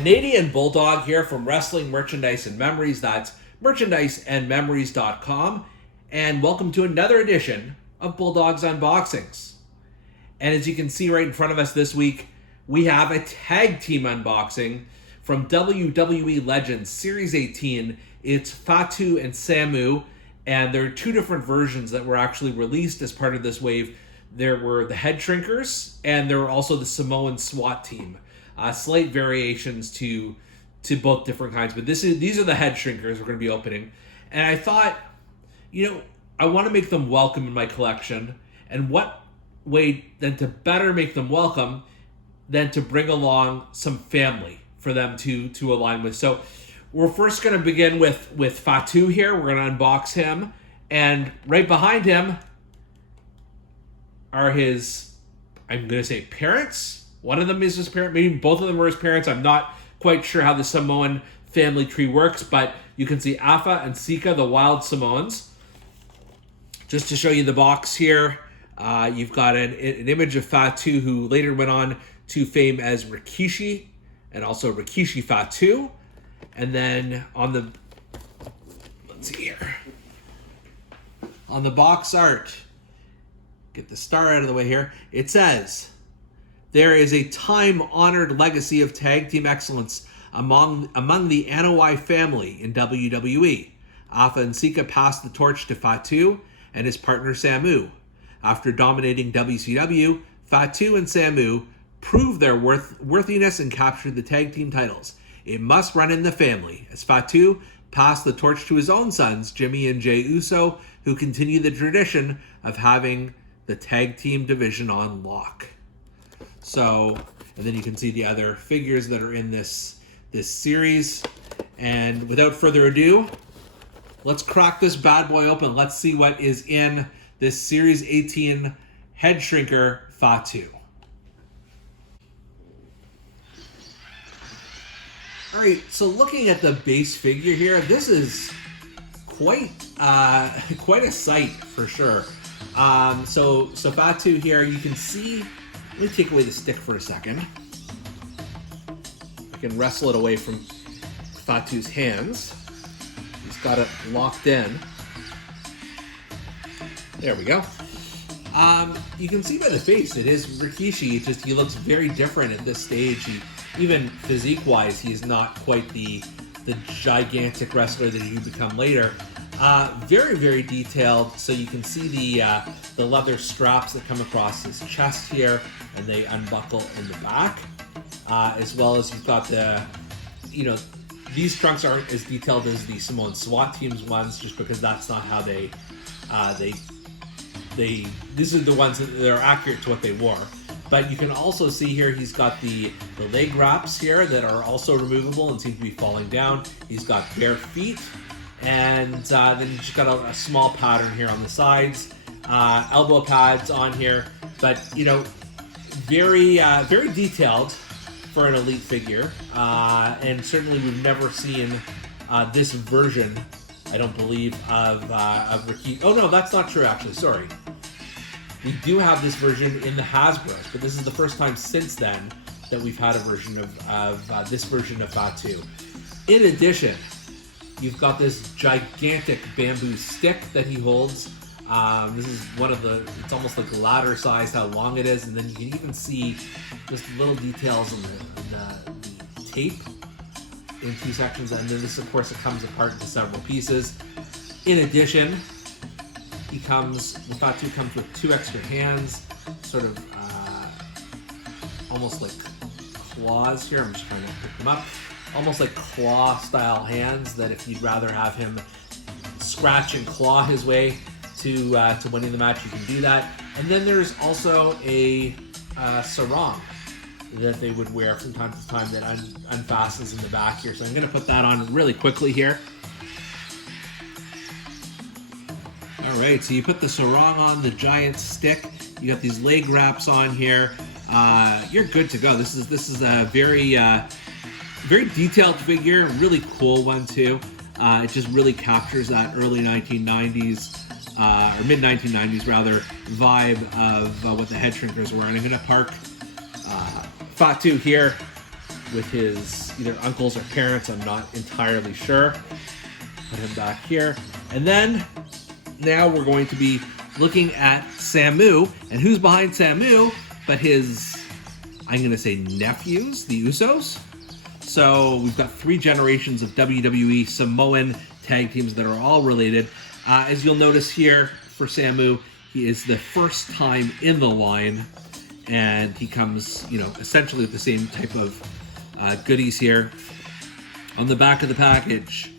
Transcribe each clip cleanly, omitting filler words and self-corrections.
Canadian Bulldog here from Wrestling Merchandise and Memories. That's merchandiseandmemories.com. And welcome to another edition of Bulldog's Unboxings. And as you can see right in front of us this week, we have a tag team unboxing from WWE Legends Series 18. It's Fatu and Samu, and there are two different versions that were actually released as part of this wave. There were the HEADSHRINKERS, and there were also the Samoan SWAT team. Slight variations to both different kinds, but these are the HEADSHRINKERS we're going to be opening. And I thought, I want to make them welcome in my collection, and what way than to better make them welcome than to bring along some family for them to align with. So we're first going to begin with Fatu here. We're going to unbox him, and right behind him are his, I'm going to say, parents. One of them is his parent, maybe both of them are his parents. I'm not quite sure how the Samoan family tree works, but you can see Afa and Sika, the wild Samoans. Just to show you the box here, you've got an image of Fatu, who later went on to fame as Rikishi, and also Rikishi Fatu. And then on the, let's see here, on the box art, get the star out of the way here, it says, there is a time-honored legacy of tag team excellence among the Anoa'i family in WWE. Afa and Sika passed the torch to Fatu and his partner Samu. After dominating WCW, Fatu and Samu proved their worthiness and captured the tag team titles. It must run in the family, as Fatu passed the torch to his own sons, Jimmy and Jey Uso, who continue the tradition of having the tag team division on lock. So, and then you can see the other figures that are in this series. And without further ado, let's crack this bad boy open. Let's see what is in this Series 18 HEADSHRINKER Fatu. All right, so looking at the base figure here, this is quite a sight for sure. So Fatu here, you can see. Let me take away the stick for a second. I can wrestle it away from Fatu's hands. He's got it locked in. There we go. You can see by the face, it is Rikishi. He looks very different at this stage. Even physique-wise, he's not quite the gigantic wrestler that he would become later. Very, very detailed. So you can see the leather straps that come across his chest here, and they unbuckle in the back. As well as you've got these trunks aren't as detailed as the Samoan SWAT team's ones, just because that's not how these are the ones that are accurate to what they wore. But you can also see here he's got the leg wraps here that are also removable and seem to be falling down. He's got bare feet. And then you just got a small pattern here on the sides, elbow pads on here, but very detailed for an elite figure. And certainly we've never seen this version, I don't believe, of Rikishi. Oh no, that's not true actually. Sorry, we do have this version in the Hasbros, but this is the first time since then that we've had a version of this version of Fatu. In addition, you've got this gigantic bamboo stick that he holds. This is it's almost like ladder size how long it is, and then you can even see just little details on the tape in two sections, and then this, of course, it comes apart into several pieces. In addition, Fatu comes with two extra hands, sort of almost like claws here. I'm just trying to pick them up. Almost like claw-style hands that if you'd rather have him scratch and claw his way to winning the match, you can do that. And then there's also a sarong that they would wear from time to time that unfastens in the back here. So I'm going to put that on really quickly here. All right, so you put the sarong on, the giant stick. You got these leg wraps on here. You're good to go. This is a very detailed figure, really cool one too. It just really captures that early 1990s, or mid 1990s rather, vibe of what the HEADSHRINKERS were. And I'm going to park Fatu here with his either uncles or parents. I'm not entirely sure. Put him back here. And then now we're going to be looking at Samu. And who's behind Samu but his, I'm going to say, nephews, the Usos. So we've got 3 generations of WWE Samoan tag teams that are all related. As you'll notice here for Samu, he is the first time in the line, and he comes, essentially with the same type of goodies here. On the back of the package,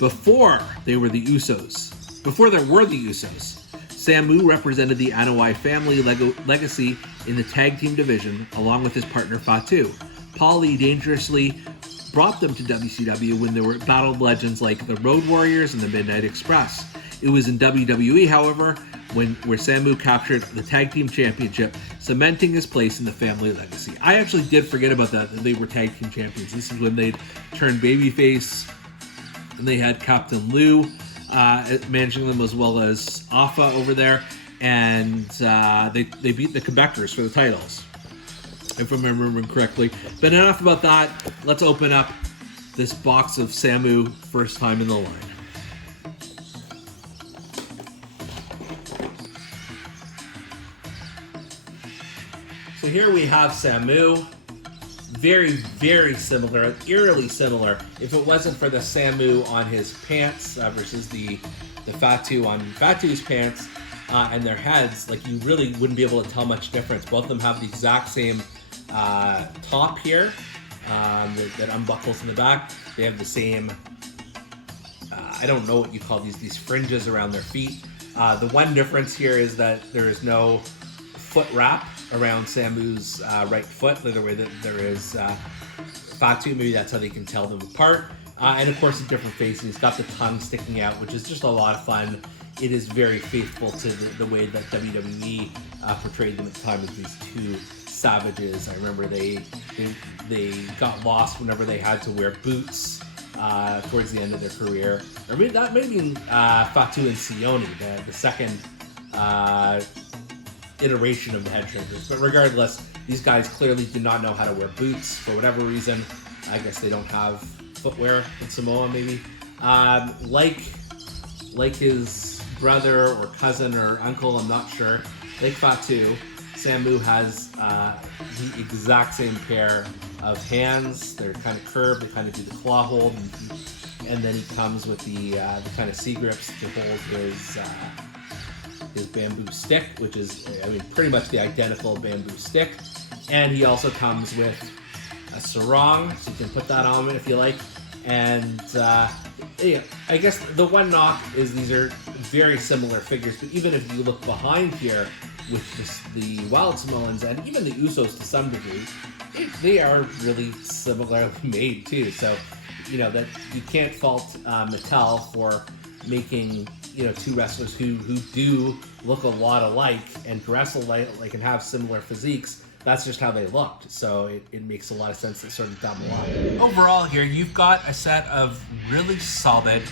before there were the Usos, Samu represented the Anoa'i family legacy in the tag team division, along with his partner Fatu. Paul Lee dangerously brought them to WCW when there were battled legends like the Road Warriors and the Midnight Express. It was in WWE, however, where Samu captured the tag team championship, cementing his place in the family legacy. I actually did forget about that they were tag team champions. This is when they'd turned babyface, and they had Captain Lou managing them, as well as Alpha over there, and they beat the Quebecers for the titles, if I'm remembering correctly. But enough about that. Let's open up this box of Samu first time in the line. So here we have Samu. Very, very similar, eerily similar. If it wasn't for the Samu on his pants versus the Fatu on Fatu's pants and their heads, like, you really wouldn't be able to tell much difference. Both of them have the exact same top here that unbuckles in the back. They have the same, I don't know what you call these fringes around their feet. The one difference here is that there is no foot wrap around Samu's right foot, the way that there is Fatu. Maybe that's how they can tell them apart. And of course, a different face. He's got the tongue sticking out, which is just a lot of fun. It is very faithful to the way that WWE portrayed them at the time as these two savages. I remember they got lost whenever they had to wear boots towards the end of their career. Or maybe that may be Fatu and Sione, the second iteration of the HEADSHRINKERS. But regardless, these guys clearly did not know how to wear boots for whatever reason. I guess they don't have footwear in Samoa, maybe. Like his brother or cousin or uncle, I'm not sure. Like Fatu, Samu has the exact same pair of hands. They're kind of curved. They kind of do the claw hold, and then he comes with the kind of C grips to hold his bamboo stick, which is, pretty much the identical bamboo stick. And he also comes with a sarong, so you can put that on if you like. And I guess the one knock is these are very similar figures, but even if you look behind here with the Wild Samoans and even the Usos to some degree, they are really similarly made too. So, that you can't fault Mattel for making two wrestlers who do look a lot alike and dress alike and have similar physiques. That's just how they looked. So it makes a lot of sense to sort of down the line. Overall here, you've got a set of really solid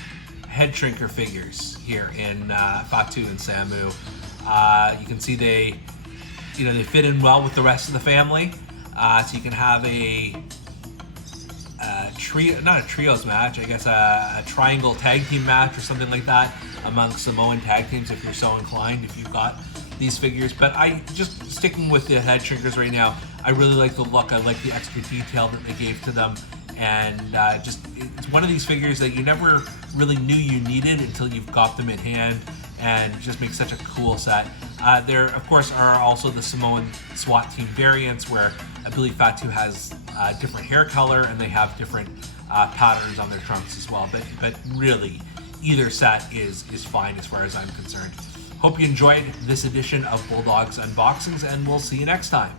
HEADSHRINKER figures here in Fatu and Samu. You can see they fit in well with the rest of the family. So you can have not a trios match, I guess a triangle tag team match or something like that among Samoan tag teams if you're so inclined, if you've got these figures. But I just sticking with the HEADSHRINKERS right now, I really like the look. I like the extra detail that they gave to them, and it's one of these figures that you never really knew you needed until you've got them in hand, and it just makes such a cool set. There, of course, are also the Samoan SWAT team variants where I believe Fatu has different hair color and they have different patterns on their trunks as well. But really, either set is fine as far as I'm concerned. Hope you enjoyed this edition of Bulldog's Unboxings, and we'll see you next time.